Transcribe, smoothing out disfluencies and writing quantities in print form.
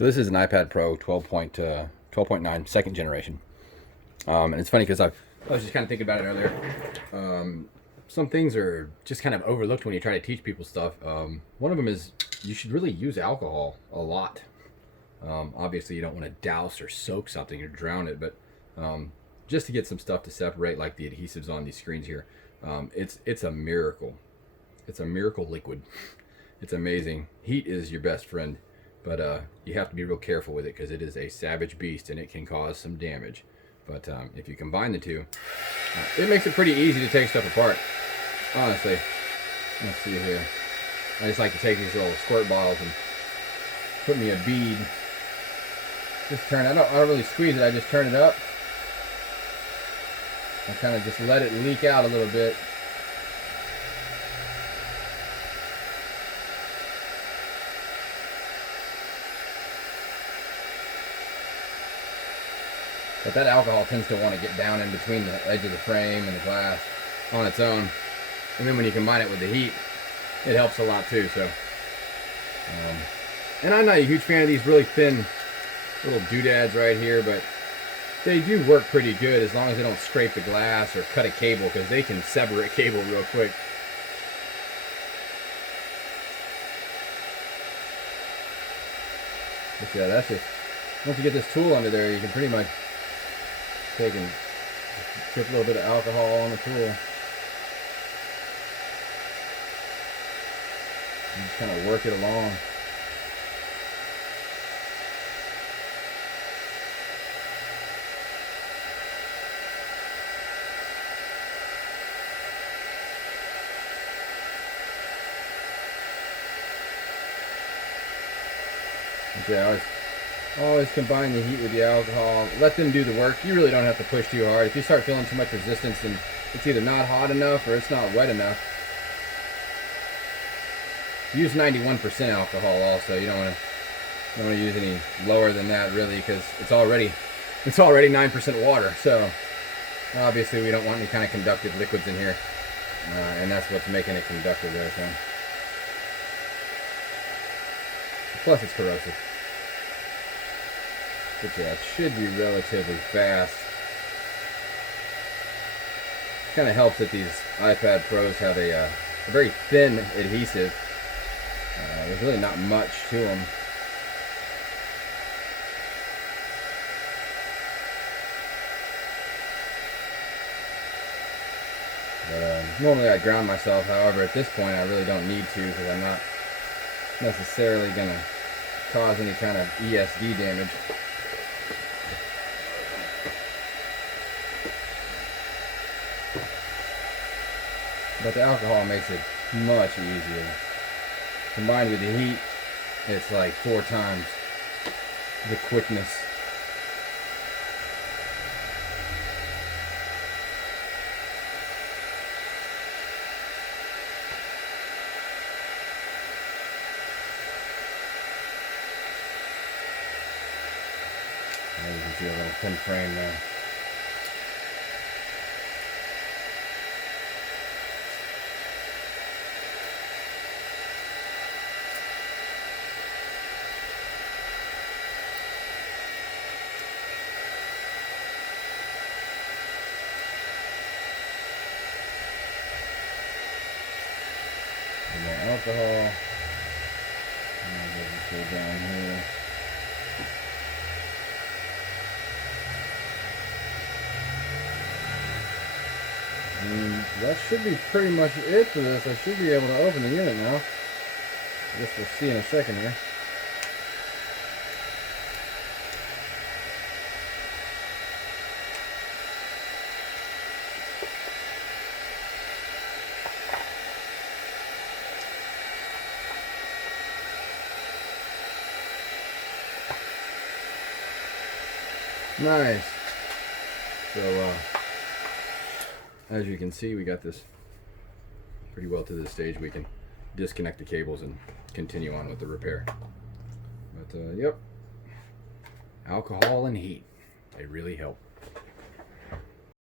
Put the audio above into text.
So this is an iPad Pro 12.9 second generation. And it's funny because I was just kind of thinking about it earlier. Some things are just kind of overlooked when you try to teach people stuff. One of them is you should really use alcohol a lot. Obviously, you don't want to douse or soak something or drown it, but just to get some stuff to separate, like the adhesives on these screens here, it's a miracle. It's a miracle liquid. It's amazing. Heat is your best friend, but you have to be real careful with it because it is a savage beast and it can cause some damage. But if you combine the two, it makes it pretty easy to take stuff apart. Honestly, let's see here. I just like to take these little squirt bottles and put me a bead. Just turn it. I don't really squeeze it. I just turn it up. I kind of just let it leak out a little bit. But that alcohol tends to want to get down in between the edge of the frame and the glass on its own. And then when you combine it with the heat, it helps a lot too. So, and I'm not a huge fan of these really thin little doodads right here, but they do work pretty good as long as they don't scrape the glass or cut a cable, because they can sever a cable real quick. But yeah, that's just, once you get this tool under there, you can pretty much take and drip a little bit of alcohol on the tool. And just kind of work it along. Yeah, always combine the heat with the alcohol. Let them do the work. You really don't have to push too hard. If you start feeling too much resistance, then it's either not hot enough or it's not wet enough. Use 91% alcohol also. You don't want to use any lower than that really, because it's already 9% water. So obviously we don't want any kind of conductive liquids in here, and that's what's making it conductive there. So plus it's corrosive. But yeah, it should be relatively fast. Kind of helps that these iPad Pros have a very thin adhesive. There's really not much to them. But normally I ground myself. However, at this point I really don't need to, because I'm not necessarily going to cause any kind of ESD damage. But the alcohol makes it much easier. Combined with the heat, it's like 4 times the quickness. There you can see a little thin frame there. And the alcohol. And I'll just go down here. And that should be pretty much it for this. I should be able to open the unit now. I guess we'll see in a second here. Nice. So, as you can see, we got this pretty well to this stage. We can disconnect the cables and continue on with the repair. But, yep. Alcohol and heat, they really help.